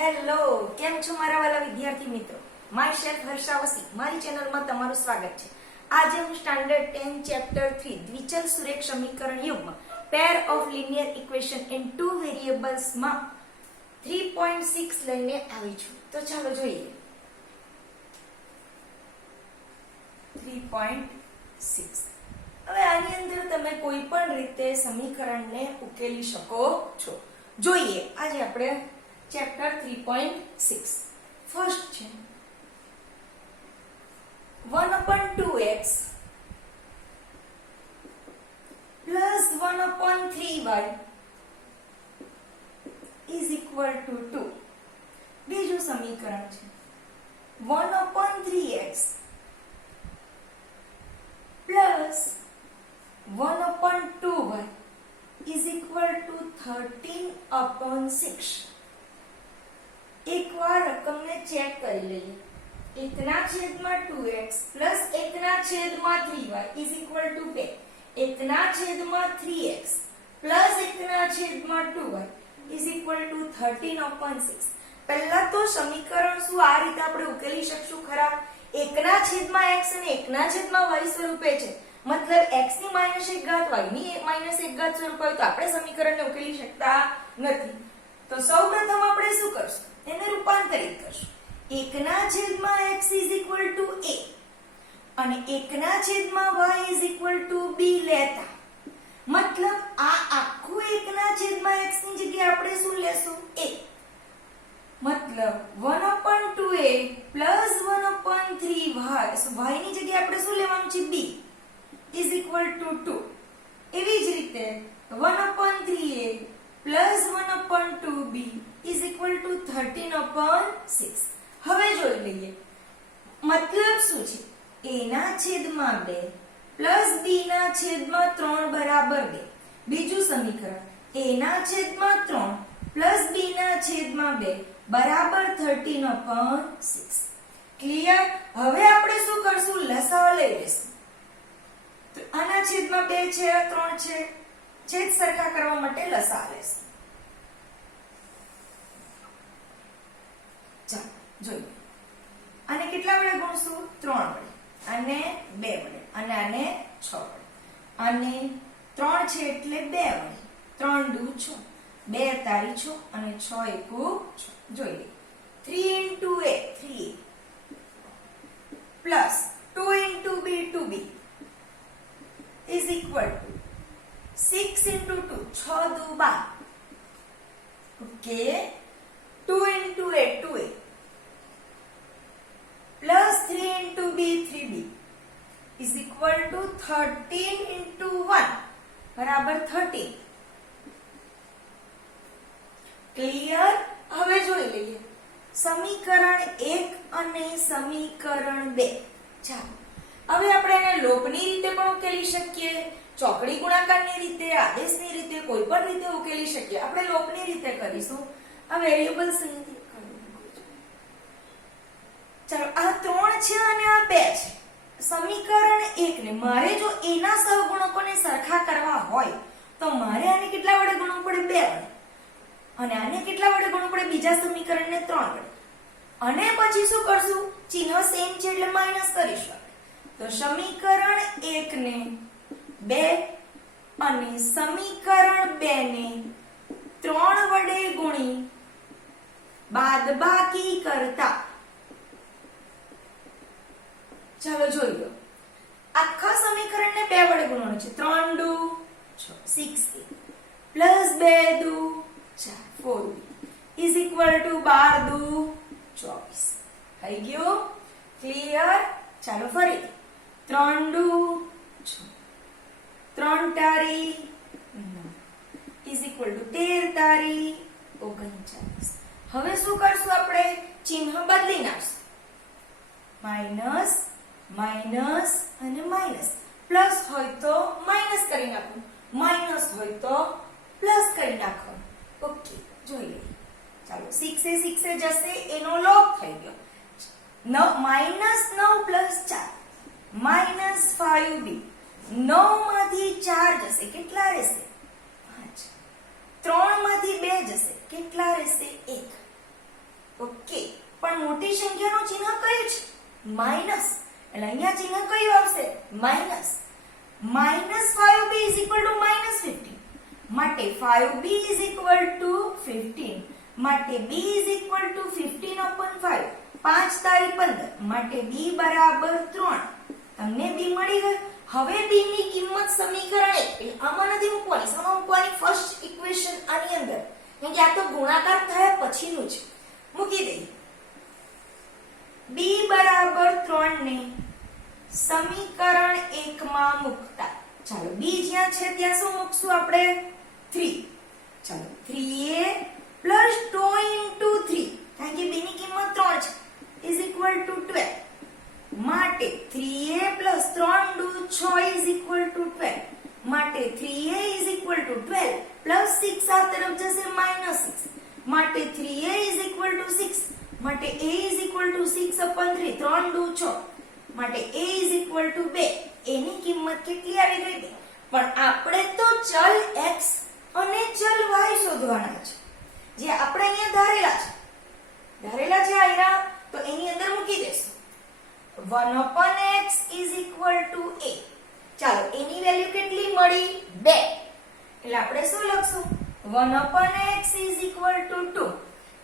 Hello, કેમ છો મારા વાલા વિદ્યાર્થી મિત્રો? માય સેલ્ફ હર્ષા વસી, મારી ચેનલમાં તમારું સ્વાગત છે. આજે હું સ્ટાન્ડર્ડ 10 ચેપ્ટર 3 દ્વિચલ સુરેખ સમીકરણ યુગમાં pair of linear equation in two variables માં 3.6 લઈને આવી છું. તો ચાલો જોઈએ. 3.6 હવે આની અંદર તમે કોઈ પણ રીતે સમીકરણને ઉકેલી શકો છો. જોઈએ આજે આપણે ચેપ્ટર 3.6 ફર્સ્ટ છે 1/2x plus 1/3y is equal to 2. બીજું સમીકરણ છે 1/3x plus 1/2y is equal to 13/6. एक बार रकम ने चेक कर लीजिए. 1/2x plus 1/3y is equal to 2. 1/3x plus 1/2y is equal to 13/6. પહેલા તો સમીકરણ શું આ રીતે આપણે ઉકેલી શકશું ખરા? 1/x અને 1/y સ્વરૂપે છે, મતલબ x ની -1 ઘાત y ની -1 ઘાત સ્વરૂપે હોય તો આપણે સમીકરણને ઉકેલી શકતા નથી. તો સૌપ્રથમ આપણે શું કરશું? એને રૂપાંતરિત કરશું. 1/x is equal to a અને 1/y is equal to b લેતા, મતલબ આ આખું 1/x ની જગ્યાએ આપણે શું લેશું? a. મતલબ 1/2a plus 1/3y y ની જગ્યાએ આપણે શું લેવાનું છે? b is equal to 2. એવી જ રીતે 1/3a plus 1/2b is equal to 13/6. હવે જોઈ લઈએ મતલબ શું છે? a ના છેદમાં 2 plus b ના છેદમાં 3 બરાબર 2. બીજું સમીકરણ a ના છેદમાં 3 plus b ના છેદમાં 2 બરાબર 13/6. ક્લિયર? હવે આપણે શું કરશું? લસાઅ લઈ લેશું. તો આના છેદમાં 2 છે, 3 છે, છેદ સરખા કરવા માટે લસાઅ લેશું. ચાલો જોઈએ. આને કેટલા વડે ગુણશું? 3 વડે, આને 2 વડે, અને આને 6 વડે. આને 3 છે એટલે 2 વડે, 3 દુ 6, 2 તારી 6 અને 6 એકુ 6. જોઈએ 3 into a 3a plus 2 into b 2b is equal to 6 into 2 6 દુ 12. okay, 2 into a 2a plus 3 into b 3b is equal to 13 into 1 બરાબર 13. ક્લિયર? હવે જોઈ લઈએ સમીકરણ 1 અને સમીકરણ 2. ચાલો હવે આપણે એને લોપની રીતે પણ ઉકેલી શકીએ, ચોકડી ગુણાકારની રીતે, આદેશની રીતે, કોઈ પણ રીતે ઉકેલી શકીએ. આપણે લોપની રીતે કરીશું. આ વેરીએબલ્સ ચાલો આ 3 છે અને આ 2 છે. સમીકરણ 1 ને મારે જો a ના સહગુણકોને સરખા કરવા હોય તો મારે આને કેટલા વડે ગુણવું પડે? 2 વડે. અને આને કેટલા વડે ગુણવું પડે? બીજા સમીકરણને 3 વડે. અને પછી શું કરશું? ચિહ્ન સેમ છે એટલે માઈનસ કરીશું. તો સમીકરણ 1 ને 2 અને સમીકરણ 2 ને 3 વડે ગુણી બાદબાકી કરતા ચાલો જોઈ લો. આખા સમીકરણને 2 વડે ગુણવાનું છે. 3 દુ 6 6a plus 2 દુ 4 4b is equal to 12 દુ 24. થઈ ગયું? ક્લિયર? ચાલો ફરી 3 દુ 6 3 તારી 9 is equal to 13 તારી 39. હવે શું કરશું આપણે? ચિહ્ન બદલી નાખશું. માઈનસ માઈનસ અને માઈનસ. પ્લસ હોય તો માઈનસ કરી નાખવું, માઈનસ હોય તો પ્લસ કરી નાખવું. ઓકે, જોઈ લઈએ. ચાલો 6 એ 6 એ જશે, એનો લોપ થઈ ગયો. -9 plus 4 -5b. 9 માંથી 4 જશે, કેટલા રહેશે? 5. 3 માંથી 2 જશે, કેટલા રહેશે? 1. માઇનસ, એટલે અહીંયા ચિહ્ન કયું આવશે? માઇનસ. -5b = -15 માટે 5b = 15 માટે b = 15/5 5 તારી 15 માટે b બરાબર 3. તમને b મળી ગયું. હવે b ની કિંમત સમીકરણ 1 આમાં નથી મૂકવાની, આમાં મૂકવાની ફર્સ્ટ ઇક્વેશન આની અંદર, કેમ કે આ તો ગુણાકાર થયા પછીનું છે. મૂકી દઈએ b બરાબર 3 ને સમીકરણ 1 માં મૂકતા, ચાલો b જ્યાં છે ત્યાં શું મૂકશું આપણે? 3. ચાલો 3a + 2 * 3, કારણ કે b ની કિંમત 3 છે, = 12 માટે 3a + 3 * 6 = 12 માટે 3a = 12 + 6 આ તરફ જશે -6 માટે 3a = 6 માટે a = 6/3 3 * 6 માટે a = 2. એની કિંમત કેટલી આવી ગઈ? પણ આપણે તો ચલ x અને ચલ y શોધવાના છે, જે આપણે અહીંયા ધારેલા છે આયરા, તો એની અંદર મૂકી દેશું 1/x = a. ચાલો એની વેલ્યુ કેટલી મળી? 2. એટલે આપણે શું લખશું? 1/x = 2.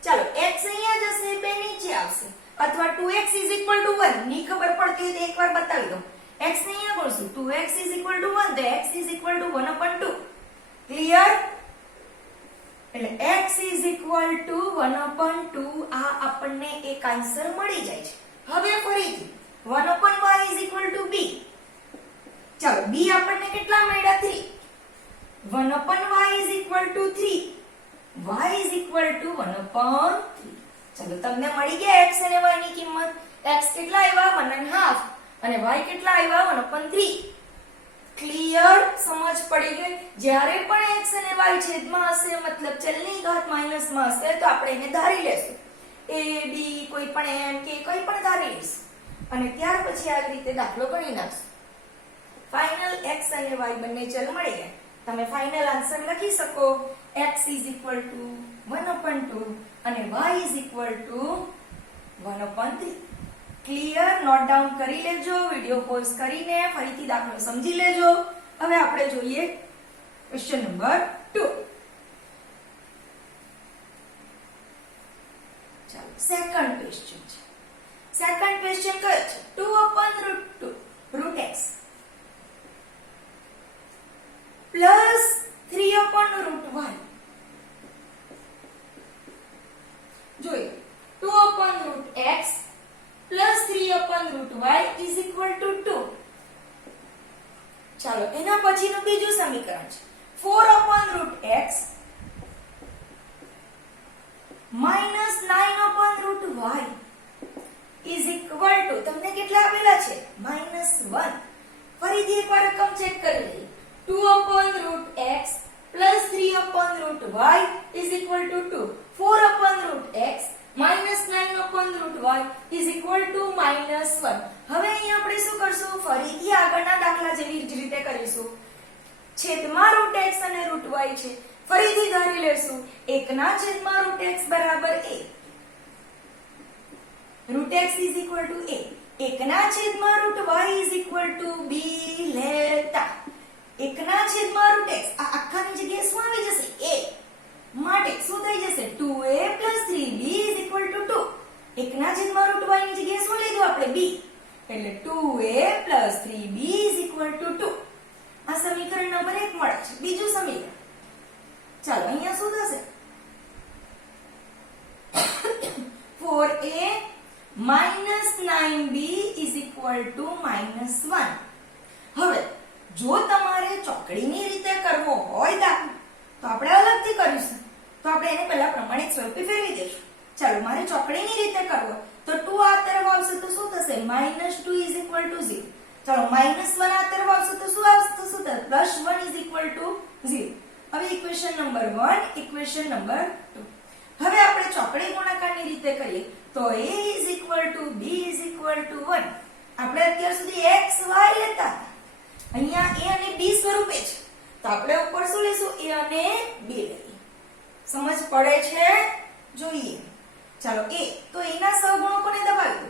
ચાલો x અહીંયા જશે, 2 નીચે આવશે, અથવા 2x = 1 ની ખબર પડતી હોય તો એકવાર બતાવી દઉં. x ને અહીંયા ગણશું, 2x = 1 તો x = 1/2. ક્લિયર? એટલે x = 1/2 આ આપણને એક આન્સર મળી જાય છે. હવે ફરીથી 1/y = b. ચાલો b આપણને કેટલા મળ્યા? 3. 1/y = 3, y = 1/3. ચાલો તમને મળી ગયા x અને y ની કિંમત. x કેટલા આવ્યા? 1.5 અને y કેટલા આવ્યા? 1/3. ક્લિયર? સમજ પડી ગઈ? જ્યારે પણ x અને y છેદમાં હશે, મતલબ ચલની ઘાત માઈનસમાં હશે, તો આપણે એને ધારી લેશું. a b કોઈ પણ m કે કોઈ પણ ધારી લેશું અને ત્યાર પછી આ રીતે દાખલો ગણી નાખશું. ફાઇનલ x અને y બંને ચલ મળી ગયા. તમે ફાઇનલ આન્સર લખી શકો. x = 1/2 અને y = 1/3. ક્લિયર? નોટ ડાઉન કરી લેજો, વિડિયો પોઝ કરીને ફરીથી દાખલો સમજી લેજો. હવે આપણે જોઈએ ક્વેશ્ચન નંબર 2. ચાલો સેકન્ડ ક્વેશ્ચન છે. સેકન્ડ ક્વેશ્ચન કયો છે? 2/√2 √x + 3/√y. જોઈએ 2/√x + 3/√y = 2. ચાલો એના પછીનું બીજું સમીકરણ છે 4/√x - 9/√y = તમને કેટલા આપેલા છે? -1. ફરીથી એકવાર રકમ ચેક કરી લઈએ. 2/√x + 3/√y = 2. 4/√x - 9/√y = -1. હવે અહીં આપણે શું કરશું? ફરીથી આગળના દાખલા જેવી જ રીતે કરીશું. છેદમાં √x અને √y છે, ફરીથી ધારી લેશું 1/√x = a. √x = a. 1/√y = b લેતા 1/√x આ આખાની જગ્યાએ શું આવી જશે? a. માટે શું થઈ જશે? 2a + 3b = 2. 1/√y ની જગ્યાએ શું લીધું આપણે? b. એટલે 2a + 3b = 2. આ સમીકરણ નંબર 1 મળે છે. બીજું સમીકરણ ચાલો અહીંયા શું થશે? 4a - 9b = -1. હવે જો તમારે ચોકડીની રીતે કરવો હોય દાખલો તો આપણે અલગથી કરીશું. તો આપણે એને પહેલા પ્રમાણિત સ્વરૂપે ફેરવી દઈશું. ચાલો મારે ચોકડીની રીતે કરવો તો 2 આ તરફ આવશે તો શું થશે? -2 = 0. ચાલો -1 આ તરફ આવશે તો શું આવશે? તો શું થશે? +1 = 0. હવે ઇક્વેશન નંબર 1, ઇક્વેશન નંબર 2. હવે આપણે ચોકડી ગુણાકારની રીતે કરીએ તો a = b = 1. આપણે અત્યાર સુધી x y લેતા હતા, અહીંયા a અને b સ્વરૂપે છે, તો આપણે ઉપર શું લેશું? a અને b લઈએ. સમજ પડે છે? જોઈએ. ચાલો a તો a ના સહગુણકોને દબાવી દો.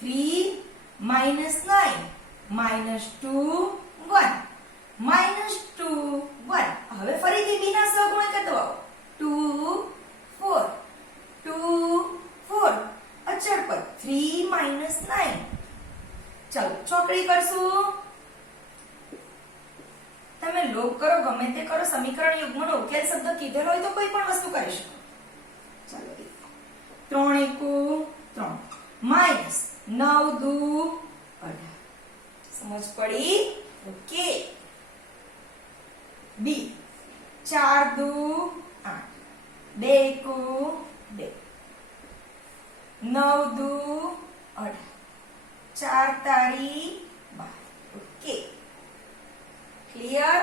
3 minus 9 minus 2 1 minus 2 1. હવે ફરીથી b ના સહગુણક કરતો આવો 2 4 2 4 અચળ પદ 3 minus 9. ચાલો ચોકડી કરશું. તમે લોપ કરો ગમે તે કરો, સમીકરણ યુગ્મનો ઉકેલ શબ્દ કીધેલો હોય તો કોઈ પણ વસ્તુ કરી શકો. ચાલો 3 એકુ 3 minus 9 દુ 18. સમજ પડી? ઓકે. બી 4 દુ 8 2 એકુ 2 9 દુ 18 4 તારી 12. Okay, clear?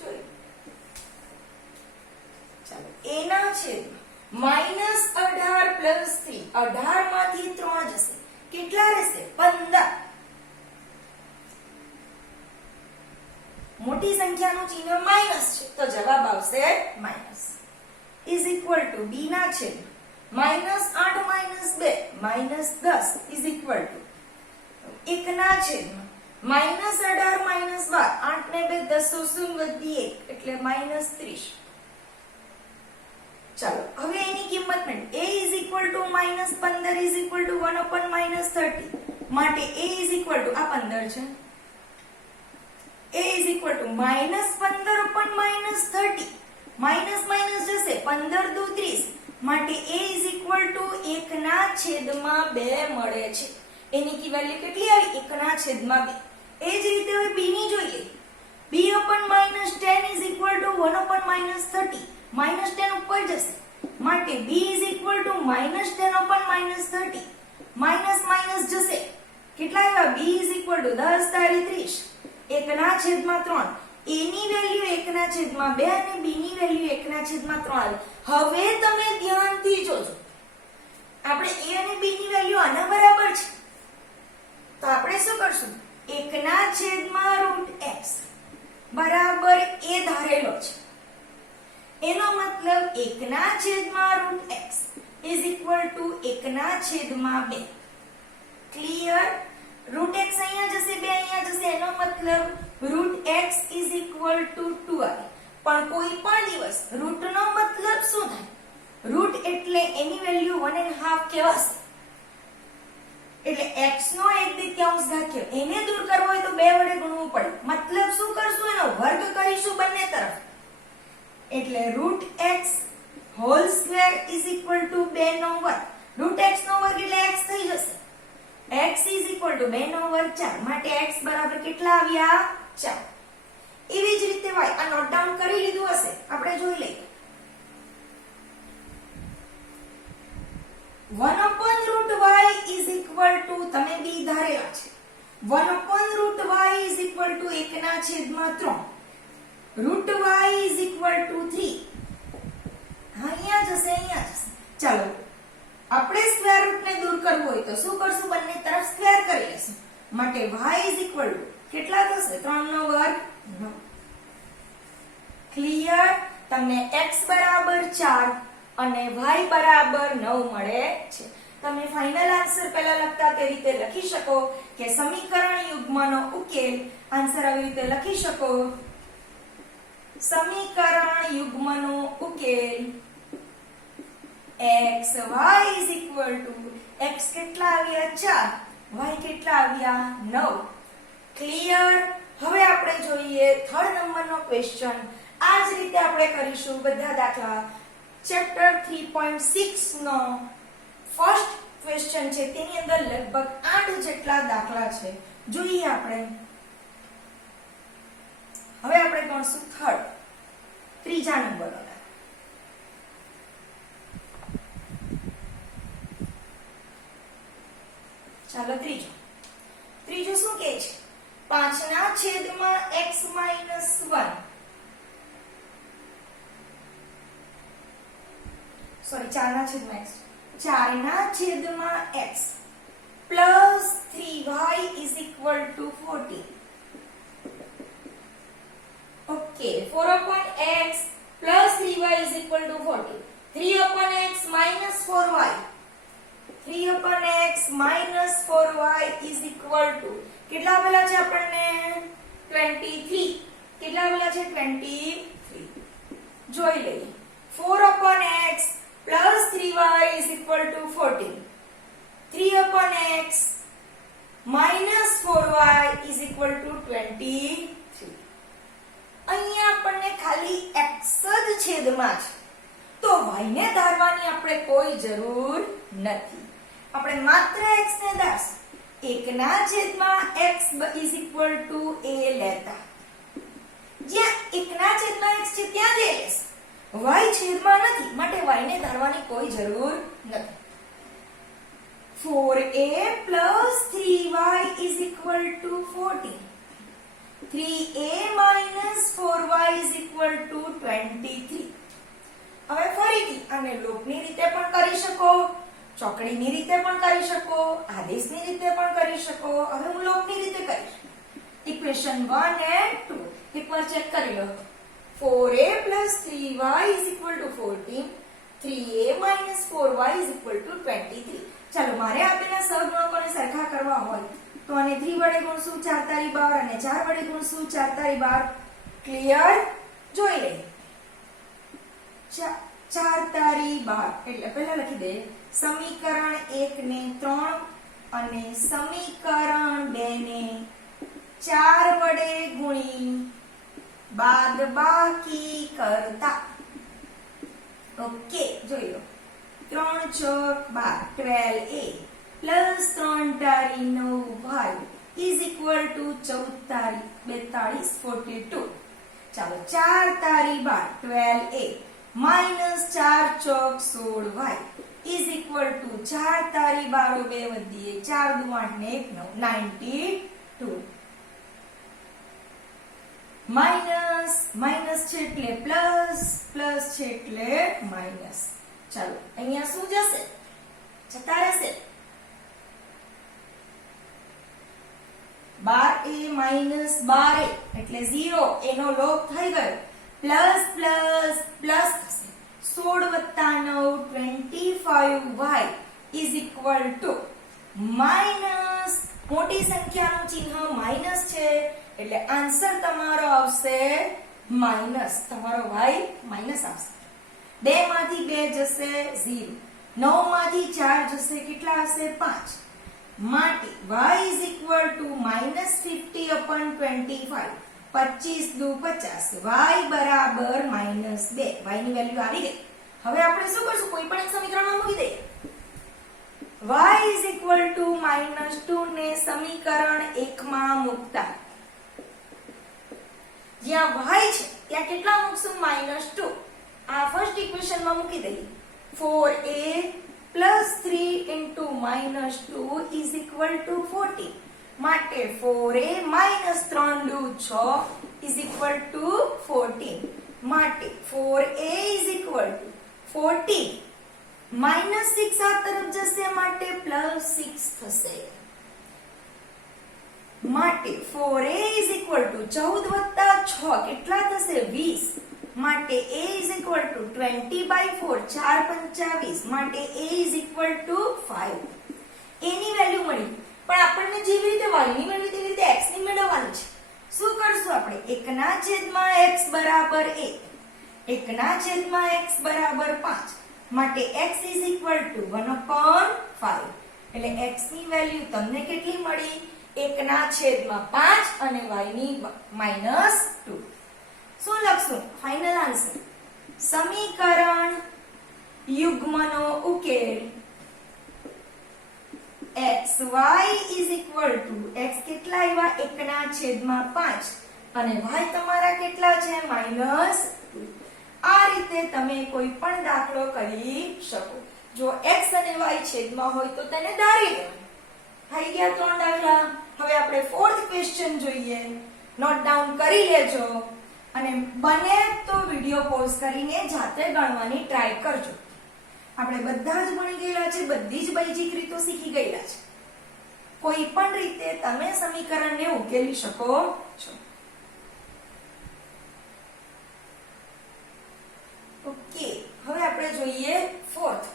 જોઈ ચાલો એના છેદમાં -18 પ્લસ 3. 18 માંથી 3 જશે, કેટલા રહેશે? 15. મોટી સંખ્યાનું ચિહ્ન માઈનસ છે તો જવાબ આવશે minus. Is equal to b ના છેદમાં -8 -2 -10 ઇઝ ઇક્વલ ટુ 1 ના છેદમાં -18 -12 8 ને 2 10 શૂન્ય વધી 1 એટલે -30. ચાલો હવે એની કિંમત મેળવી. a is equal to -15 is equal to 1 upon -30 માટે a ઇઝ ઇક્વલ ટુ આ 15 છે. a is equal to -15 upon -30 minus minus જશે 15 દુ 30 માટે a ઇઝ ઇક્વલ ટુ 1 ના છેદમાં 2 મળે છે. એની કી વેલ્યુ કેટલી આવી? 1 ના છેદમાં 2. એ જ રીતે હવે b ની જોઈએ. b upon -10 is equal to 1 upon -30 -10 ઉપર જશે માટે b is equal to -10 upon -30 minus minus જશે કેટલા આવ્યા? b ઇઝ ઇક્વલ ટુ 10 તારી 30 1 ના છેદમાં 3. a ની વેલ્યુ 1 ના છેદમાં 2 અને b ની વેલ્યુ 1 ના છેદમાં 3 આવી. હવે તમે ધ્યાનથી જોજો, આપણે a અને b ની વેલ્યુ આના બરાબર છે તો આપણે શું કરશું? 1 ના છેદમાં √x બરાબર a ધારેલો છે. એનો મતલબ 1 ના છેદમાં √x ઇઝ ઇક્વલ ટુ 1 ના છેદમાં 2. ક્લિયર? √x અહીંયા જશે, 2 અહીંયા જશે, એનો મતલબ √x ઇઝ ઇક્વલ ટુ 2 આવે. પણ કોઈ પણ દિવસ √ નો મતલબ શું થાય? √ એટલે એની વેલ્યુ 1.5 કહેવાશે. એટલે x નો 1/3 ઘાત એને દૂર કરવો હોય તો 2 વડે ગુણવું પડે. મતલબ શું કરશું? એનો વર્ગ કરીશું બંને તરફ. એટલે √x whole square is equal to 2 નો વર્ગ. √x નો વર્ગ એટલે x થઈ જશે. x ઇઝ ઇક્વલ ટુ 2 નો વર્ગ 4 માટે x બરાબર કેટલા આવ્યા? 4. એવી જ રીતે y આ નોટ ડાઉન કરી લીધું હશે, આપણે જોઈ લઈએ. 1 upon √y is equal to તમે b ધારેલા છે 1 upon √y is equal to 1 ના છેદમાં 3. √y is equal to 3. અહીંયા જશે, અહીંયા જશે. ચાલો આપણે સ્ક્વેર રૂટ ને દૂર કરવું હોય તો શું કરશું? બંને તરફ સ્ક્વેર કરી લેશું માટે y ઇઝ ઇક્વલ ટુ કેટલા થશે? 3 નો વર્ગ 9. ક્લિયર? તમને x બરાબર 4 અને y બરાબર 9 મળે છે. તમે ફાઇનલ આન્સર પહેલા લખતા તે રીતે લખી શકો કે સમીકરણ યુગ્મનો ઉકેલ. આન્સર આવી રીતે લખી શકો, સમીકરણ યુગ્મનો ઉકેલ x y is equal to x કેટલા આવ્યા? 4, y કેટલા આવ્યા? 9. ક્લિયર? હવે આપણે જોઈએ 3rd નંબરનો ક્વેશ્ચન. આ જ રીતે આપણે કરીશું બધા દાખલા. ચેપ્ટર 3.6 નો ફર્સ્ટ ક્વેશ્ચન છે, તેની અંદર લગભગ 8 જેટલા દાખલા છે. જોઈએ આપણે. હવે આપણે ગણશું ત્રીજા નંબરનો. ચાલો ત્રીજો શું કહે છે? 5 ના છેદમાં x - 1 સોરી 4 ના છેદમાં x 4 ના છેદમાં x plus 3y is equal to 14. Okay, 4 upon x plus 3y is equal to 14. 3 upon x minus 4y 3/x minus 4y is equal to કેટલા આપેલા છે આપણને 23 કેટલા આપેલા છે 23 જોઈ લઈએ 4/x plus 3y is equal to 14 3/x minus 4y is equal to 23 અહીંયા આપણને ખાલી x જ છેદમાં છે તો y ને ધારવાની આપણે કોઈ જરૂર નથી આપણે માત્ર x ને ધારશું 1/x is equal to a લેતા જ્યાં 1/x છે ત્યાં જ a લેશું y છેદમાં નથી માટે y ને ધારવાની કોઈ જરૂર નથી 4a plus 3y is equal to 14 3a minus 4y is equal to 23 હવે ફરીથી આને લોપની રીતે પણ કરી શકો ચોકડીની રીતે પણ કરી શકો આદેશની રીતે પણ કરી શકો હવે હું લોપની રીતે કરીશ ઇક્વેશન 1 and 2 એકવાર ચેક કરી લો 4a plus 3y is equal to 14 3a minus 4y is equal to 23 ચાલો મારે આપેલા સહગુણકોને સરખા કરવા હોય તો આને 3 વડે ગુણશું 4 તારી 12 અને 4 વડે ગુણશું 4 તારી 12 ક્લિયર જોઈ લે 4 તારી 12 એટલે પહેલા લખી દે સમીકરણ 1 ને 3 અને સમીકરણ 2 ને 4 વડે ગુણી બાદબાકી કરતા ઓકે જોઈ લો 3 ચોક 12 12a plus 3 તારી 9y is equal to 14 તારી 42 42 ચાલો 4 તારી 12 12a minus 4 Chowk 16y is equal to 4 તારી 12 બે વધીએ 4 દુ 8 ને 1 9 92 માઇનસ માઇનસ છે એટલે પ્લસ પ્લસ છે એટલે માઇનસ ચાલો અહીંયા શું જશે જતા રહેશે 12a minus 12a એટલે 0 એનો લોપ થઈ ગયો પ્લસ પ્લસ પ્લસ થશે 16 + 9 25y is equal to minus મોટી સંખ્યાનું ચિહ્ન માઇનસ છે એટલે આન્સર તમારો આવશે માઇનસ તમારો y માઇનસ આવશે 2 માંથી 2 જશે 0 9 માંથી 4 જશે કેટલા હશે 5 માટે y is equal to -50/25 25 દુ 50 y બરાબર -2 y ની વેલ્યુ આવી ગઈ હવે આપણે શું કરશું કોઈ પણ એક સમીકરણમાં મૂકી દઈએ y is equal to -2 ને સમીકરણ 1 માં મૂકતા જ્યાં y છે ત્યાં કેટલા મૂકશું -2 આ ફર્સ્ટ ઇક્વેશન માં મૂકી દઈએ 4a plus 3 into -2 is equal to 40 માટે 4a minus 3 દુ 6 is equal to 14 માટે 4a is equal to 14 minus 6 આ તરફ જશે માટે plus 6 થશે માટે 4a is equal to 14 + 6 કેટલા થશે 20 માટે a is equal to 20/4 4 25 માટે a is equal to 5 a ની વેલ્યુ મળી પણ આપણને જેવી રીતે y ની વેલ્યુ તેવી રીતે x ની મેળવવાની છે શું કરશું આપણે 1/x બરાબર 1 1/x બરાબર 5 માટે x is equal to 1/5 એટલે x ની વેલ્યુ તમને કેટલી મળી 1/5 અને y ની -2 શું લખશું ફાઇનલ આન્સર સમીકરણ યુગ્મનો ઉકેલ xy is equal to x કેટલા આવ્યા 1/5 અને y તમારા કેટલા છે -2 આ રીતે તમે કોઈ પણ દાખલો કરી શકો જો x અને y છેદમાં હોય તો તેને ધારી લેવાનું થઈ ગયા 3 દાખલા હવે આપણે ફોર્થ ક્વેશ્ચન જોઈએ નોટ ડાઉન કરી લેજો અને બને તો વિડિયો પોઝ કરીને જાતે ગણવાની ટ્રાય કરજો આપણે બધા જ ભણી ગયેલા છે બધી જ બેઝિક રીતો શીખી ગયેલા છે કોઈ પણ રીતે તમે સમીકરણને ઉકેલી શકો છો ઓકે હવે આપણે જોઈએ fourth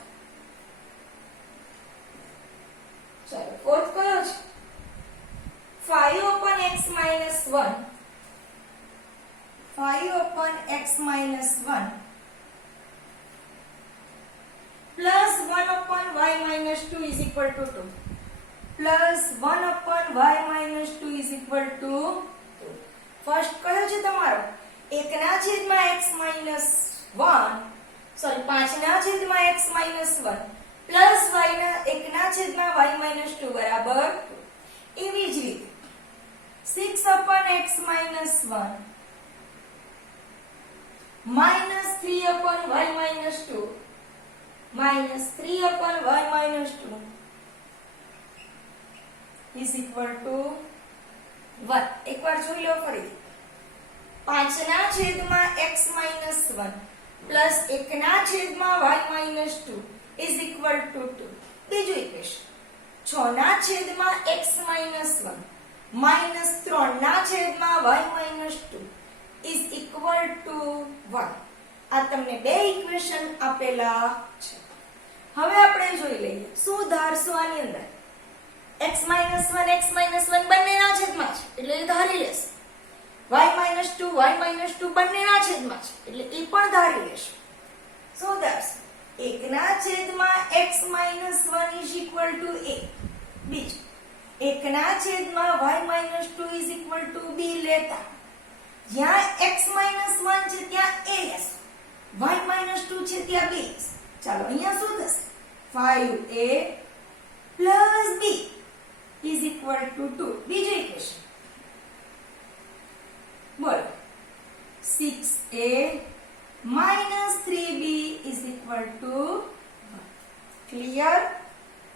y minus 2 is equal to 2 plus 1 upon y minus 2 is equal to 2. First કયો છે તમારો 1 ના છેદમાં x minus 1 સોરી 5 ના છેદમાં x minus 1 પ્લસ y ના 1 ના છેદમાં y minus 2 બરાબર 2. એવી જ રીતે 6 upon x minus 1 minus 3 upon y minus 2 minus 3 upon y minus 2 is equal to 1. એક વાર જોઈ લો ફરી 5 ના છેદમાં x minus 1 plus 1 ના છેદમાં y minus 2 is equal to 2. બીજું ઇક્વેશન 6 ના છેદમાં x minus 1 minus 3 ના છેદમાં y minus 2 is equal to 1. આ તમને બે ઇક્વેશન આપેલા છે. હવે આપણે જોઈ લઈએ શું ધારશું આની અંદર x minus 1 બંનેના છેદમાં છે એટલે એ ધારી લેશે. y minus 2 બંનેના છેદમાં છે એટલે એ પણ ધારી લેશે. શું ધારશું 1 ના છેદમાં x minus 1 is equal to a. બીજું 1 ના છેદમાં y minus 2 is equal to b લેતા જ્યાં x minus 1 છે ત્યાં a લેશું, y minus 2 છે ત્યાં b લેશું. ચાલો અહીંયા શું થશે 5a plus b is equal to 2. બીજું ઇક્વેશન બોલો 6a minus 3b is equal to 1. Clear?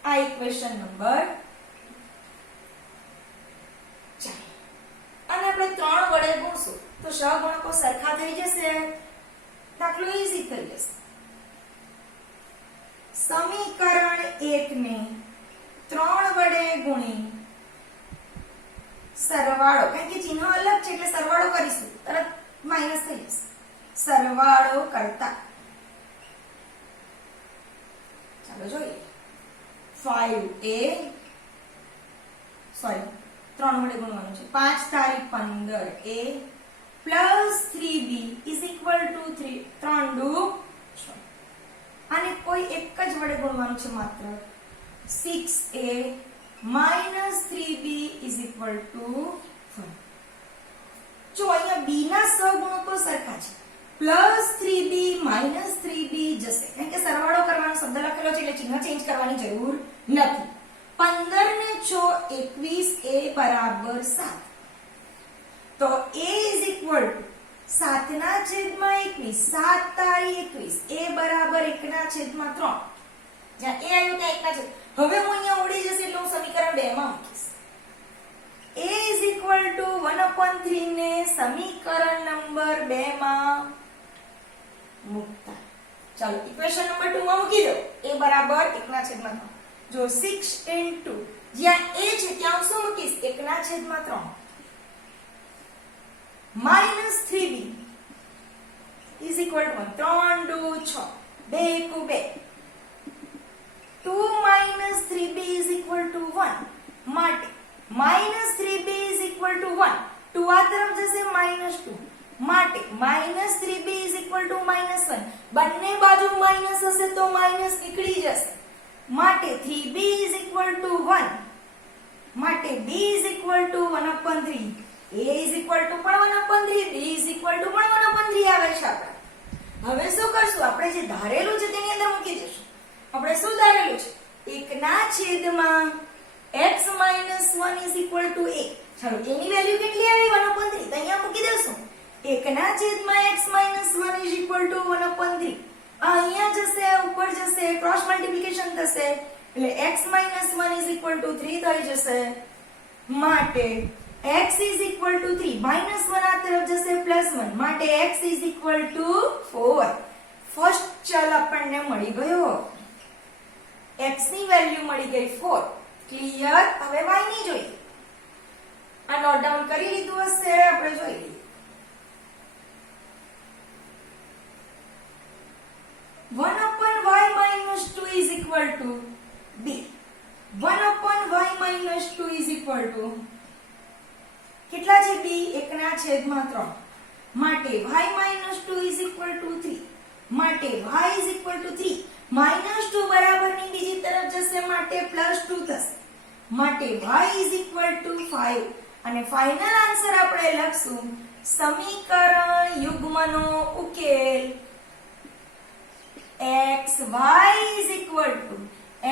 આ ઇક્વેશન નંબર 4. અને આપણે 3 વડે ગુણશું તો સહગુણકો સરખા થઈ જશે, દાખલો ઈઝી થઈ જશે. સમીકરણ 1 ને 3 વડે ગુણી સરવાળો, કારણ કે ચિહ્ન અલગ છે એટલે સરવાળો કરીશું તરત માઈનસ થઈ જશે. સરવાળો કરતા ચાલો જોઈએ 5a સોરી 3 વડે ગુણવાનું છે 5 તારી 15a plus 3b is equal to 3 દુ 6. આને કોઈ એક જ વડે ગુણવાનું છે માત્ર 6a minus 3b is equal to 1. જો અહીંયા b ના સહગુણકો સરખા છે plus 3b minus 3b જશે કારણ કે સરવાળો કરવાનો શબ્દ લખેલો છે એટલે ચિહ્ન ચેન્જ કરવાની જરૂર નથી. 15 ને 6 21 a બરાબર 7. તો a is equal to 7 ના છેદમાં 21 7 તારી 21 a બરાબર 1 ના છેદમાં 3 જ્યાં a આવ્યું ત્યાં 1 ના છેદ. હવે હું અહીંયા ઉડી જશે એટલે હું સમીકરણ 2 માં મૂકીશ. a is equal to 1/3 ને સમીકરણ નંબર 2 માં મૂકતા ચાલો ઇક્વેશન નંબર 2 માં મૂકી દો. a બરાબર 1 ના છેદમાં 3. જો 6 into જ્યાં a છે ત્યાં શું મૂકીશ 1 ના છેદમાં 3 minus 3b is equal to 1. 3 દુ 6 2 એકુ 2 2 minus 3b is equal to 1 માટે minus 3b is equal to 1. 2 આ તરફ જશે minus 2 માટે minus 3b is equal to minus 1. બંને બાજુ માઈનસ હશે તો માઈનસ નીકળી જશે માટે 3b is equal to 1 માટે b is equal to 1/3. a is equal to પણ 1/3 b is equal to પણ 1/3 આવે છે આપણે. હવે શું કરશું આપણે જે ધારેલું છે તેની અંદર મૂકી દઈશું. આપણે શું ધારેલું છે 1 ના છેદમાં x minus 1 is equal to a. ચાલો એની વેલ્યુ કેટલી આવી 1/3 તો અહીંયા મૂકી દઈશું 1 ના છેદમાં x minus 1 is equal to 1/3. અહીંયા જશે ઉપર જશે ક્રોસ મલ્ટીપ્લિકેશન થશે એટલે x minus 1 is equal to 3 થઈ જશે માટે x is equal to 3 minus 1 આ તરફ જશે plus 1 માટે x is equal to 4. First ચલ આપણને મળી ગયો x ની વેલ્યુ મળી ગઈ 4. ક્લિયર? હવે y ની જોઈએ. આ નોટ ડાઉન કરી લીધું હશે આપણે જોઈ લઈએ. 1/y minus 2 is equal to b. 1/y minus 2 is equal to કેટલા છે b 1 ના છેદમાં 3 માટે y minus 2 is equal to 3. માટે y is equal to 3. -2 બરાબરની બીજી તરફ જશે માટે +2 થશે. માટે y is equal to 5. અને ફાઇનલ આન્સર આપણે લખશું સમીકરણ યુગ્મનો ઉકેલ x y is equal to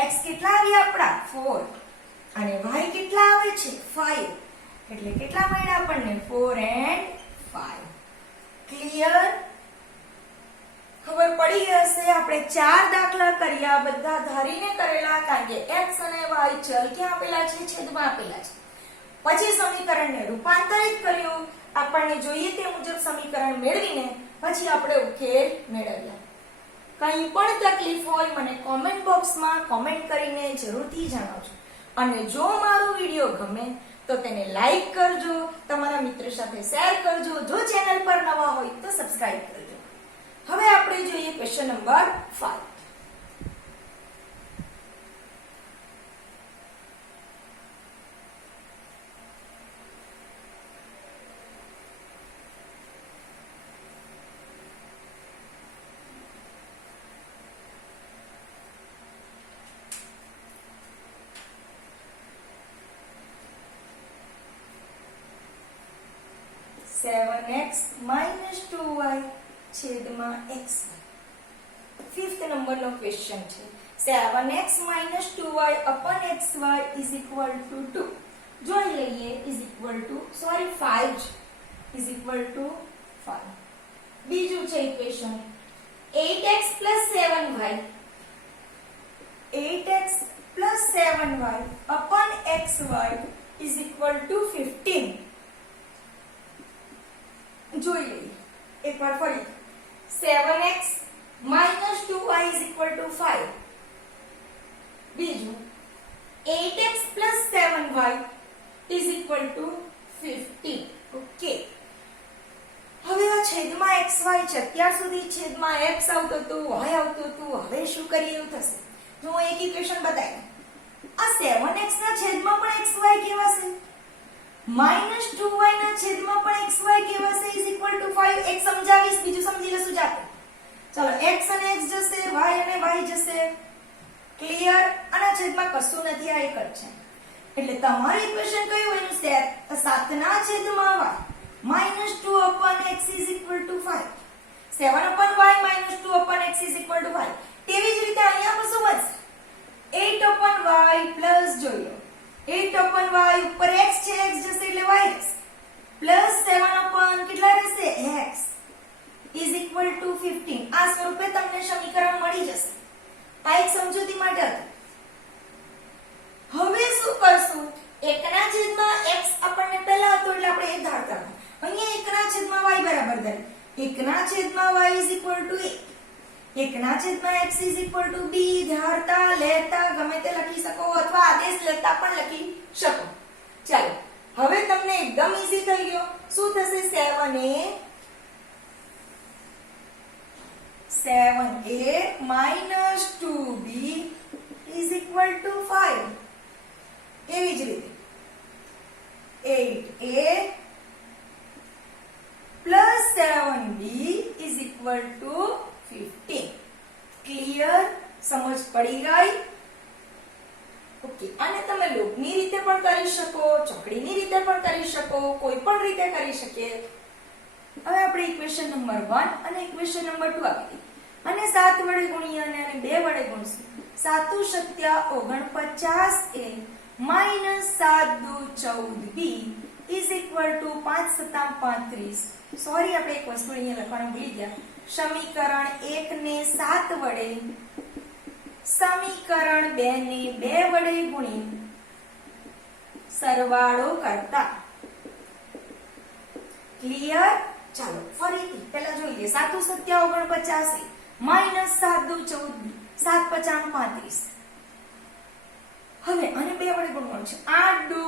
x કેટલા આવ્યા આપણા 4 અને y કેટલા આવે છે 5. એટલે કેટલા મળ્યા આપણને 4 and 5. ક્લિયર? ખબર પડી હશે. આપણે 4 દાખલા કર્યા, બધા ધારીને કરેલા, કારણ કે x અને y ચલ ક્યાં આપેલા છે? છેદમાં આપેલા છે. પછી સમીકરણને રૂપાંતરિત કર્યું, આપણને જોઈએ તે મુજબ સમીકરણ મેળવીને પછી આપણે ઉકેલ મેળવ્યા. કંઈ પણ તકલીફ હોય મને કોમેન્ટ બોક્સમાં કોમેન્ટ કરીને જરૂરથી જણાવજો. અને જો મારો વિડિયો ગમે તો તેને લાઈક કરજો, તમારા મિત્ર સાથે શેર કરજો. જો ચેનલ પર નવા હોય તો સબસ્ક્રાઇબ કરજો. હવે આપણે જોઈએ question number 5. Seven x minus 2y छेदमा x. फिफ्थ नंबर नो क्वेश्चन છે 7x minus 2y upon xy is equal to 2. જોઈ લઈએ is equal to 5 is equal to 5. બીજું છે equation 8x plus 7y 8x plus 7y upon xy is equal to 15. જોઈ લઈએ એકવાર ફરી 7x minus 2y is equal to 5. બીજું 8x plus 7y is equal to 15. Okay, હવે આ છેદમાં xy છે. અત્યાર સુધી છેદમાં x આવતો હતો, y આવતો હતો. હવે શું કરીએ એવું થશે. જો હું એક ઇક્વેશન બતાવી, આ 7x ના છેદમાં પણ xy કહેવાશે, -2y ના છેદમાં પણ xy કહેવાશે is equal to 5. એક સમજાવીશ, બીજું સમજી લેશું જાતે. ચલો x અને x જશે, y અને y જશે. ક્લિયર? આના છેદમાં કશું નથી, આ એક જ છે. એટલે તમારું ઇક્વેશન કયું એનું 7 ના છેદમાં y -2 upon x is equal to 5. 7 upon y -2 upon x is equal to 5. તેવી જ રીતે અહીંયા પણ શું બનશે 8 upon y plus જોઈ લો 8 upon y ઉપર x છે, x જશે એટલે y રહેશે પ્લસ 7 upon કેટલા રહેશે x is equal to 15. આ સ્વરૂપે તમને સમીકરણ મળી જશે. આ એક સમજૂતી માટે હતું. હવે શું કરશું? 1 ના છેદમાં x આપણને પહેલા હતો એટલે આપણે એ ધારતા હતા. અહીંયા 1 ના છેદમાં y બરાબર ધારી 1 ના છેદમાં y is equal to a, 1 ના છેદમાં x is equal to b. ધારતા લેતા ગમે તે લખી શકો અથવા આદેશ લેતા પણ લખી શકો. ચાલો હવે તમને એકદમ ઈઝી થઈ ગયો. શું થશે? 7a minus 2b is equal to 5. એવી જ રીતે 8a plus 7b is equal to 15. Clear? સમજ પડી ગઈ? ઓકે, આને તમે લૂપની રીતે પણ કરી શકો, ચોકડીની રીતે પણ કરી શકો, કોઈ પણ રીતે કરી શકીએ. હવે આપણે ઇક્વેશન નંબર 1 અને ઇક્વેશન નંબર 2 આપી અને 7 વડે ગુણીએ અને 2 વડે ગુણશું. 7 સત્યા 49a minus 7 દુ 14b is equal to 5 સત્તા 35. સોરી, આપણે એક વસ્તુ અહીંયા લખવાનું ભૂલી ગયા. સમીકરણ 1 ને 7 વડે, સમીકરણ 2 ને 2 વડે ગુણી સરવાળો કરતા. ક્લિયર? ચાલો ફરીથી પહેલા જોઈ લઈએ. 7 સત્યા 49 minus 7 દુ 14 7 પચાસ 35. હવે આને 2 વડે ગુણવાનું છે. 8 દુ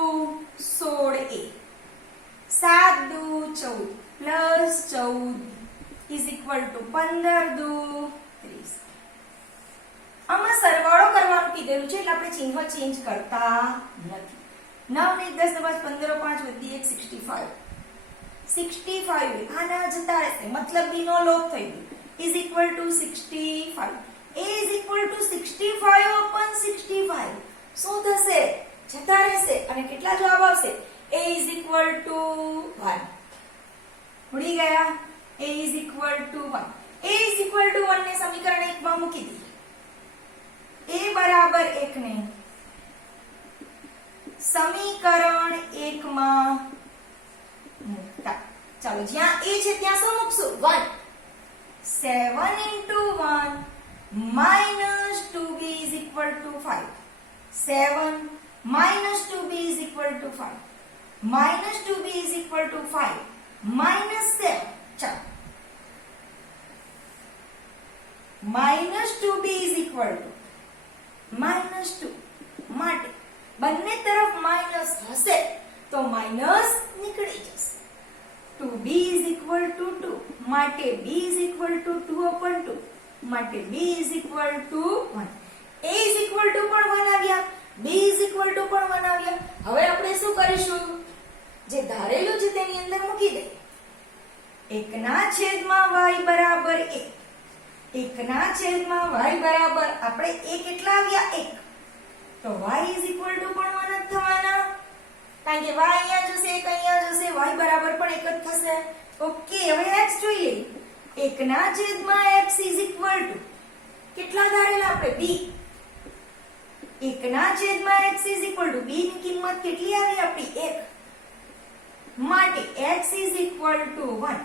16a 7 દુ 14 plus 14 is equal to 15 દુ 30. આમાં સરવાળો કરવાનું કીધેલું છે એટલે આપણે ચિહ્ન ચેન્જ કરતા નથી. 9 ને 10 ને 5 15 5 વધી 1 65. 65 આના જતા રહેશે, મતલબ બી નો લોપ થઈ ગયો. is equal to 65. A is equal to 65 upon 65. શું થશે? જતા રહેશે અને કેટલા જવાબ આવશે? A is equal to 1. ઉડી ગયા? A is equal to 1. A is equal to 1 ને સમીકરણ 1 માં મૂકી દઈએ. A બરાબર 1 ને સમીકરણ 1 માં મૂકતા. ચાલો જ્યાં A છે ત્યાં શું મૂકશું? 1. 7 into 1 minus 2b is equal to 5. 7 minus 2b is equal to 5. Minus 2b is equal to 5. Minus 7. ચાલો. Minus 2b is equal to minus 2. માટે બંને તરફ માઇનસ હશે તો માઇનસ નીકળી જશે. 2b is equal to 2. માટે b is equal to 2 upon 2. માટે b is equal to 1. a is equal to પણ 1 આવ્યા, b is equal to પણ 1 આવ્યા. હવે આપણે શું કરીશું? જે ધારેલું છે તેની અંદર મૂકી દઈએ. 1 ના છેદમાં y બરાબર 1. 1 ના છેદમાં y બરાબર આપણે a કેટલા આવ્યા? 1. તો y is equal to પણ 1 જ થવાના, કારણ કે y અહીંયા જશે, એક અહીંયા જશે, y બરાબર પણ 1 જ થશે. ઓકે, હવે x જોઈ લઈએ. 1 ના છેદમાં x is equal to કેટલા ધારેલા આપણે? b. 1 ના છેદમાં x is equal to b ની કિંમત કેટલી આવી આપણી? 1. માટે x is equal to 1.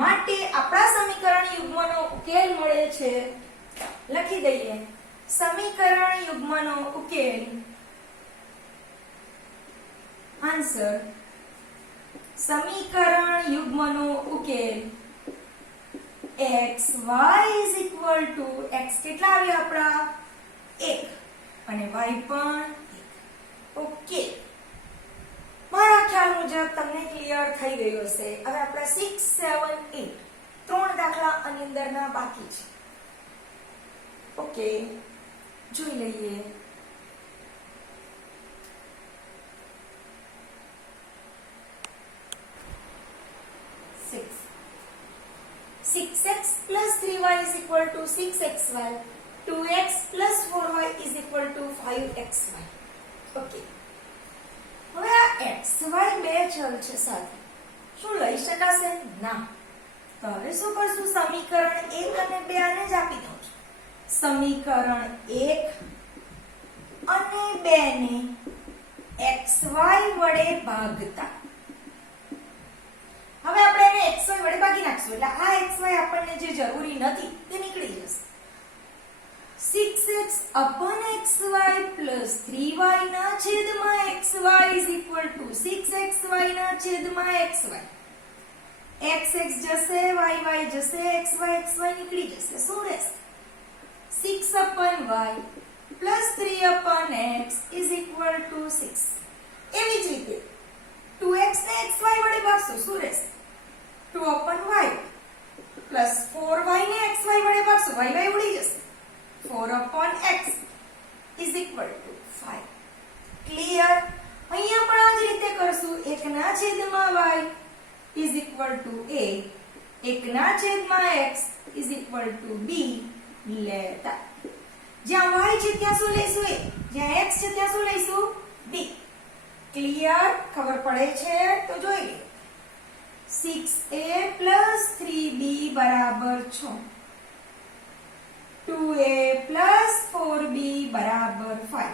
માટે આપણા સમીકરણ યુગ્મનો ઉકેલ મળે છે. લખી દઈએ. સમીકરણ યુગ્મનો ઉકેલ આન્સર. સમીકરણ યુગ્મનો ઉકેલ x y is equal to x કેટલા આવ્યા આપણા? 1 અને y પણ 1. ઓકે, મારા ખ્યાલ મુજબ તમને ક્લિયર થઈ ગયું હશે. હવે આપણા 6 7 8 ત્રણ દાખલા આની અંદરના બાકી છે. ઓકે, જોઈ લઈએ. Six x plus 3y is equal to 6xy. 2x plus 4y is equal to 5xy. Okay, હવે આ xy બે ચલ છે સાથે, શું લઈ શકાશે? ના. તો હવે શું કરશું? સમીકરણ 1 અને 2 આને જ આપી દઉં છું. સમીકરણ 1 અને 2 ને xy વડે ભાગતા. હવે આપણે એને xy વડે ભાગી નાખશું એટલે આ xy આપણને જે જરૂરી નથી તે નીકળી જશે. 6x upon xy plus 3y ના છેદમાં xy is equal to 6xy ના છેદમાં xy. x x જશે, y y જશે, xy xy નીકળી જશે. શું રહેશે? 6 upon y plus 3 upon x is equal to 6. એવી જ રીતે 2x ને xy વડે ભાગશું. શું રહેશે? 2 upon y plus 4y ને xy વડે ભાગશું. y y ઉડી જશે. 4 upon x is equal to 5. Clear? અહીંયા પણ આ જ રીતે કરશું. 1 ના છેદમાં y is equal to a. 1 ના છેદમાં x is equal to b લેતા. જ્યાં y છે ત્યાં શું લઈશું? a. જ્યાં x છે ત્યાં શું લઈશું? b. ક્લિયર? ખબર પડે છે તો જોઈ લો. 6a plus 3b બરાબર 6. 2a plus 4b બરાબર 5.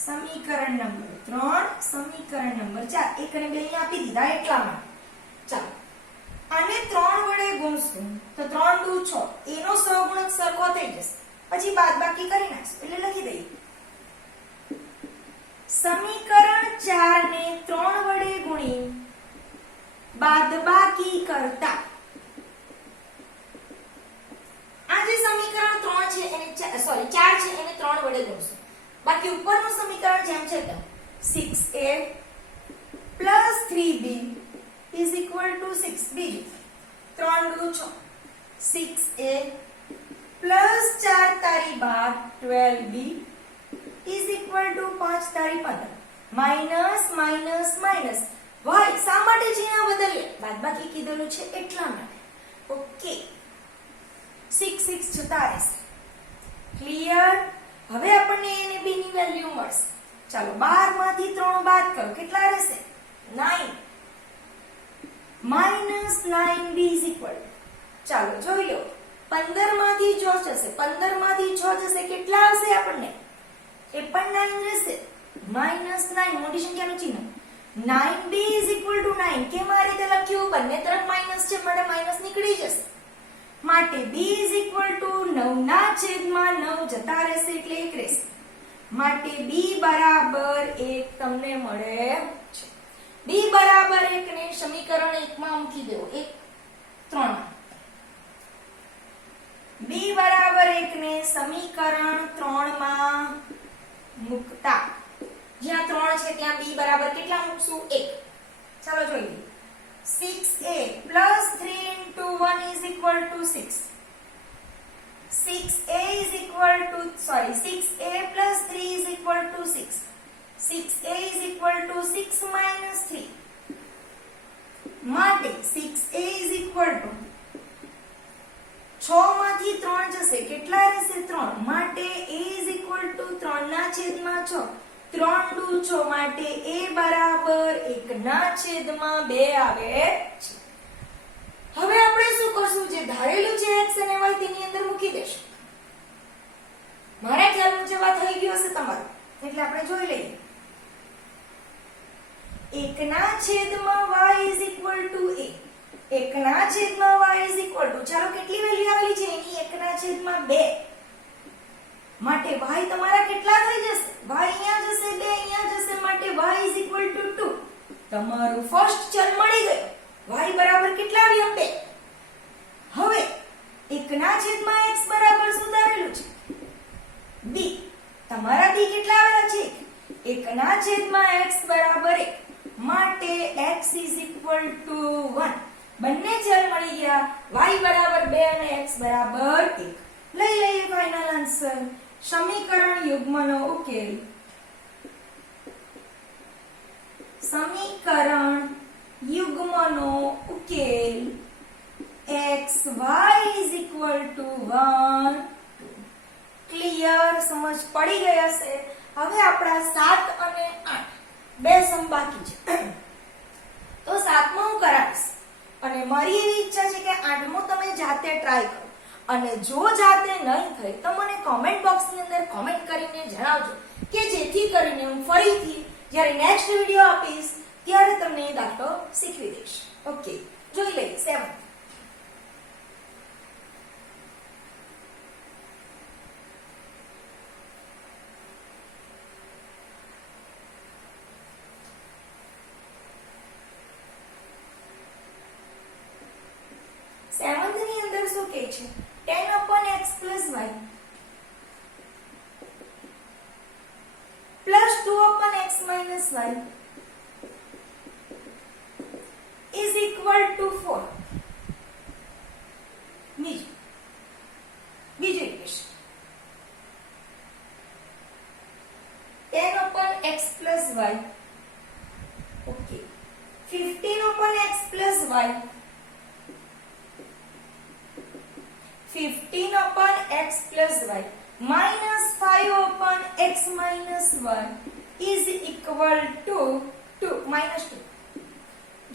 સમીકરણ નંબર 3, સમીકરણ નંબર 4. 1 અને 2 અહીંયા આપી દીધા એટલા માટે. ચાલો આને 3 વડે ગુણશું તો 3 દુ 6. એનો સહગુણક સરખો થઈ જશે. પછી બાદબાકી કરી નાખશું એટલે લખી દઈએ. સમીકરણ 4 ને 3 વડે ગુણી બાદબાકી કરતા આ જે સમીકરણ 3 છે એને 4 છે એને 3 વડે ગુણશું. બાકી ઉપરનું સમીકરણ જેમ છે તેમ 6a plus 3b is equal to 6. બીજું 3 દુ 6. 6a plus 4 તારી 12 12b is equal to 5 તારી 15. માઈનસ માઈનસ માઈનસ y શા માટે ચિહ્ન બદલીએ? બાદબાકી કીધેલું છે એટલા માટે. ઓકે, 6 6 જતા રહેશે. ક્લિયર? હવે આપણને a અને b ની વેલ્યુ મળશે. ચાલો 12 માંથી 3 બાદ કરો, કેટલા રહેશે? 9. -9b = ચાલો જોઈ લો, 15 માંથી 6 જશે, 15 માંથી 6 જશે, કેટલા આવશે આપણને? એ પણ 9 રહેશે. -9 મોટી સંખ્યાનું ચિહ્ન. 9b = 9. કેમ આ રીતે લખ્યું? બંને તરફ માઈનસ છે માટે માઈનસ નીકળી જશે. માટે b = 9/9 જતા રહેશે એટલે 1 રહેશે. માટે b બરાબર 1 તમને મળે છે. b બરાબર 1 ને સમીકરણ 1 માં મૂકી દેવો. 1 3 b બરાબર 1 ને સમીકરણ 3 માં મૂકતા જ્યાં 3 છે ત્યાં b બરાબર કેટલા મૂકશું? 1. ચાલો જોઈએ. 6a plus 3 into 1 is equal to 6. 6a plus 3 is equal to 6. 6a is equal to 6 minus 3. માટે 6a is equal to 6 માંથી 3 જશે, કેટલા રહેશે? 3. માટે a is equal to 3/6. 3 દુ 6 માટે a બરાબર 1/2 આવે છે. હવે આપણે શું કરશું? જે ધારેલું છે x અને y તેની અંદર મૂકી દેશું. મારા ખ્યાલ મુજબ આ થઈ ગયું હશે તમારું, એટલે આપણે જોઈ લઈએ. 1/y is equal to a. 1/y is equal to, ચાલો કેટલી વેલ્યુ આવેલી છે એની? 1/2. માટે y તમારા કેટલા થઈ જશે? y અહીંયા જશે, 2 અહીંયા જશે, માટે y is equal to 2. તમારું ફર્સ્ટ ચલ મળી ગયો. y બરાબર કેટલા આવ્યા? 2. હવે 1/x બરાબર શું ધારેલું છે? b. તમારા b કેટલા આવેલા છે? 1/x બરાબર 1. માટે x is equal to 1. બંને ચલ મળી ગયા. y બરાબર 2 અને x બરાબર 1. લઈ લઈએ ફાઇનલ આન્સર. સમીકરણ યુગ્મનો ઉકેલ. સમીકરણ યુગ્મનો ઉકેલ x y is equal to 1 2. Clear? સમજ પડી ગઈ હશે. હવે આપણા 7 અને 8 બે સમ બાકી છે. તો 7મો હું કરાવીશ અને મારી એવી ઈચ્છા છે કે 8મો તમે જાતે ટ્રાય કરો. અને જો જાતે નહીં થઈ તો મને કોમેન્ટ બોક્સની અંદર કોમેન્ટ કરીને જણાવજો કે જેથી કરીને હું ફરીથી જ્યારે નેક્સ્ટ વિડિયો આપીશ ત્યારે તમને એ દાખલો શીખવી દઈશ. ઓકે, જોઈ લઈએ 7. સેવન્થની અંદર શું કહે છે? 10/x plus y plus 2/x minus y is equal to 4. બીજું equation 10/x plus y. Okay, 15/x plus y 15/x plus y minus 5/x minus y is equal to 2 minus 2.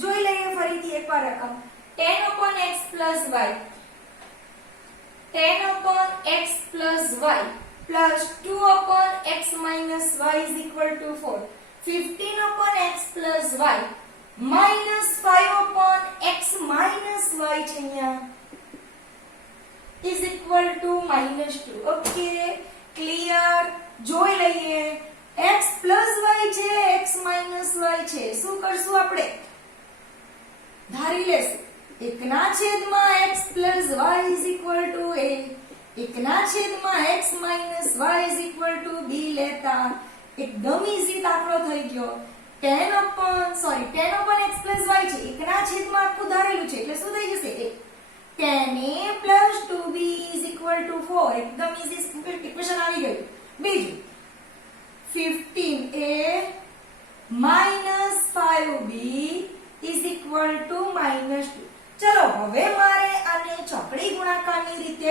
જોઈ લઈએ ફરીથી એકવાર રકમ. 10/x plus y 10/x plus y plus 2/x minus y is equal to 4. 15/x plus y minus 5/x minus y છે અહીંયા is equal to -2. Okay, clear? જોઈ લઈએ. x plus y છે, x minus y છે. શું કરશું આપણે? ધારી લેશું 1/x plus y is equal to a. 1/x minus y is equal to b લેતા એકદમ ઈઝી દાખલો થઈ ગયો. 10/x plus y છે, 1/, આખું ધારેલું છે એટલે શું થઈ જશે? 10a plus 2b is equal to 4. એકદમ ઈઝી ઇક્વેશન આવી ગયું. બીજું 15a minus 5b is equal to -2. ચલો હવે મારે આને ચોકડી ગુણાકારની રીતે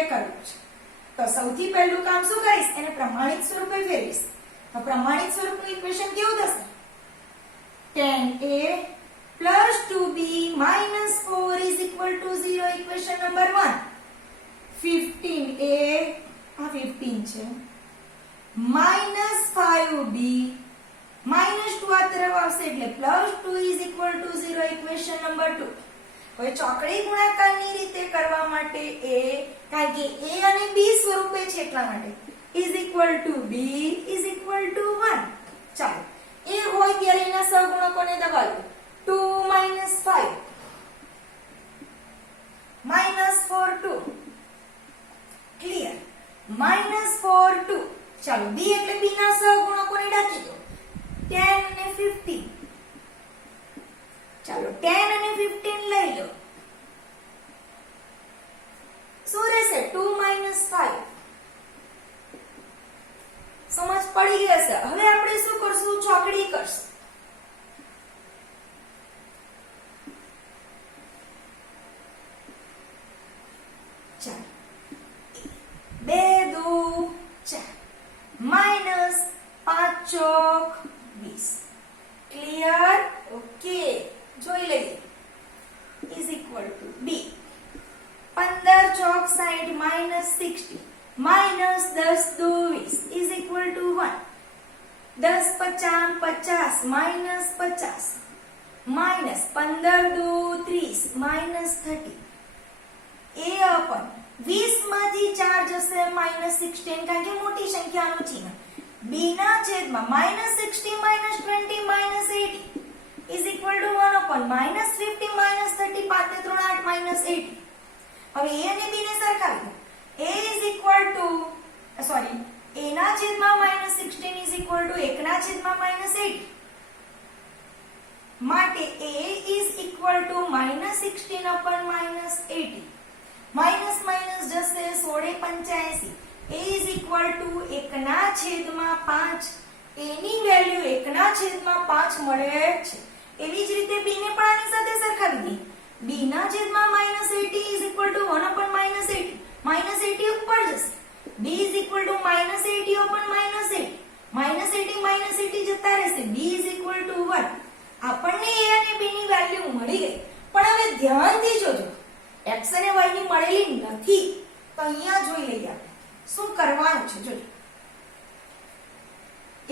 તો સૌથી પહેલું કામ શું કરીશ, એને પ્રમાણિત સ્વરૂપે ફેરવીશ. તો પ્રમાણિત સ્વરૂપનું ઇક્વેશન કેવું થશે? 10a plus 2b minus 4 is equal to 0. Equation number 1. 15a આ 15 છે minus 5b minus 2 આ તરફ આવશે એટલે plus 2 is equal to 0. Equation number 2. હવે ચોકડી ગુણાકારની રીતે કરવા માટે a, કારણ કે a અને b સ્વરૂપે છે એટલા માટે is equal to b is equal to 1. ચાલો a હોય ત્યારે એના સહગુણકોને દબાવો. 2 minus 5 minus 4 2 ક્લિયર minus 4 2. ચાલો b એટલે b ના સહગુણકોને ડાકી દો. 10 અને 15. ચાલો 10 અને 15 લઈ લો. શું રહેશે? 2 minus 5. સમજ પડી ગઈ હશે. હવે આપણે શું કરશું? ચોકડી કરશું. ચાલો 2 2 4 minus 5 ચોક 20. ક્લિયર? ઓકે, જોઈ લઈએ. is equal to b. 15 Chowk 60 minus 60 minus 10 2 20 is equal to 1. 10 50 50 minus 50 minus 15 2 30 minus 30. a upon 20 માંથી 4 જશે minus 16 કારણ કે મોટી સંખ્યાનું ચિહ્ન. b ના છેદમાં minus 60 minus 20 minus 80 is equal to 1 upon minus 50 minus 30 5 ને 3 8 minus 80. હવે a અને b ને સરખાવી દો. a is equal to sorry a ના છેદમાં minus 16 is equal to 1 ના છેદમાં minus 80 માટે a is equal to minus 16 upon minus 80. Minus minus જશે 1685. a is equal to 1 ના છેદમાં 5. a ની વેલ્યુ 1 ના છેદમાં 5 મળે છે. એવી જ રીતે b ને પણ આની સાથે સરખાવી દઈએ. b ના છેદમાં -80 is equal to 1 upon -80. -80 ઉપર જશે. b is equal to -80 upon -80. -80 જતા રહેશે. b is equal to 1. આપણને a અને b ની વેલ્યુ મળી ગઈ. પણ હવે ધ્યાનથી જોજો, x અને y ની મળેલી નથી. તો અહીંયા જોઈ લઈએ આપણે શું કરવાનું છે. જોજો,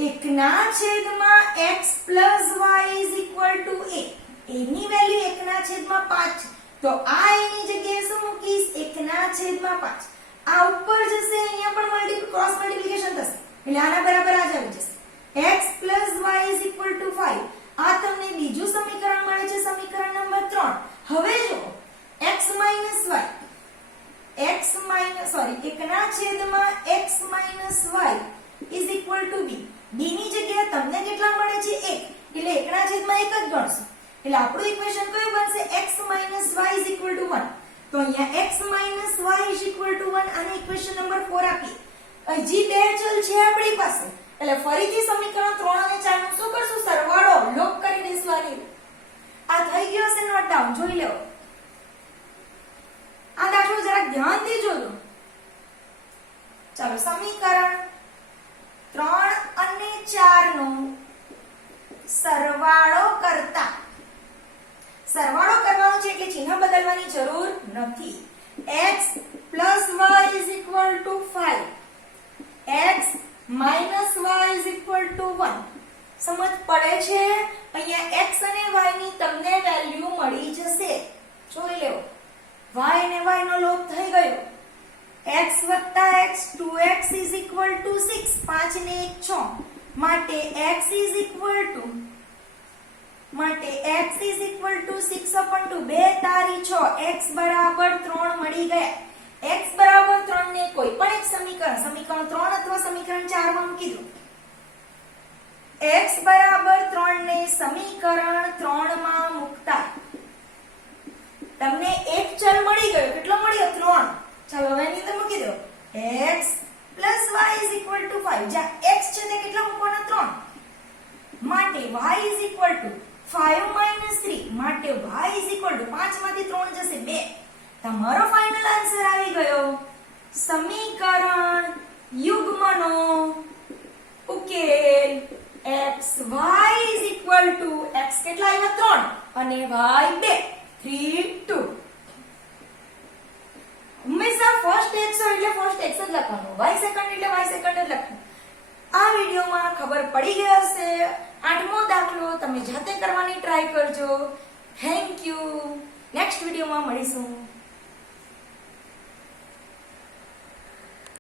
1 ના છેદમાં x plus y is equal to a. a ની વેલ્યુ 1 ના છેદમાં 5 છે. તો આ a ની જગ્યાએ શું મૂકીશ? 1 ના છેદમાં 5. આ ઉપર જશે, અહીંયા પણ ક્રોસ મલ્ટીપ્લિકેશન થશે એટલે આના બરાબર આ જ આવી જશે. x plus y is equal to 5. આ તમને બીજું સમીકરણ મળે છે, સમીકરણ નંબર 3. હવે જો x minus y 1 ના છેદમાં x minus y is equal to b. b ની જગ્યાએ તમને કેટલા મળે છે? 1. એટલે 1 ના છેદમાં 1 જ ગણશો. એટલે આપણું ઇક્વેશન કયું બનશે? x minus y is equal to 1. તો અહીંયા x minus y is equal to 1 આને ઇક્વેશન નંબર 4 આપીએ. હજી બે ચલ છે આપણી પાસે એટલે ફરીથી સમીકરણ 3 અને 4 નું શું કરશું? સરવાળો લોપ કરી દઈશું. આ થઈ ગયો છે નોટ ડાઉન, જોઈ લેવો. આ દાખલો જરા ધ્યાનથી જોજો. ચાલો સમીકરણ 3 અને 4 નો સરવાળો કરવાનો છે એટલે ચિહ્ન બદલવાની જરૂર નથી. x plus y is equal to 5. x minus y is equal to 1. સમજ પડે છે? અહીંયા x અને y ની તમને વેલ્યુ મળી જશે. જોઈ લેવો. y અને y નો લોપ થઈ ગયો. x x 2x is equal to 6. 5 ને 1 6 માટે x is equal to 6 upon 2. 2 તારી 6. x બરાબર 3 મળી ગયા. x બરાબર 3 ને કોઈ પણ એક સમીકરણ 3 અથવા સમીકરણ 4 માં મૂકી દો. x બરાબર 3 ને સમીકરણ 3 માં મૂકતા તમને એક ચલ મળી ગયો. કેટલો મળ્યો? 3. ચાલો હવે એની અંદર મૂકી દો. x plus y is equal to 5. જ્યાં x છે તે કેટલા મૂકવાના? 3. માટે y is equal to 5 minus 3. માટે y is equal to 5 માંથી 3 જશે 2. તમારો ફાઇનલ આન્સર આવી ગયો. સમીકરણ યુગ્મનો ઉકેલ x y is equal to x કેટલા આવ્યા 3 અને y 2 3 2 હંમેશા ફર્સ્ટ x હોય એટલે ફર્સ્ટ x જ લખવાનું y સેકન્ડ એટલે y સેકન્ડ જ લખવાનું આ વિડિયોમાં ખબર પડી ગઈ હશે 8મો દાખલો તમે જાતે કરવાની ટ્રાય કરજો થેન્ક યુ નેક્સ્ટ વિડિયોમાં મળીશું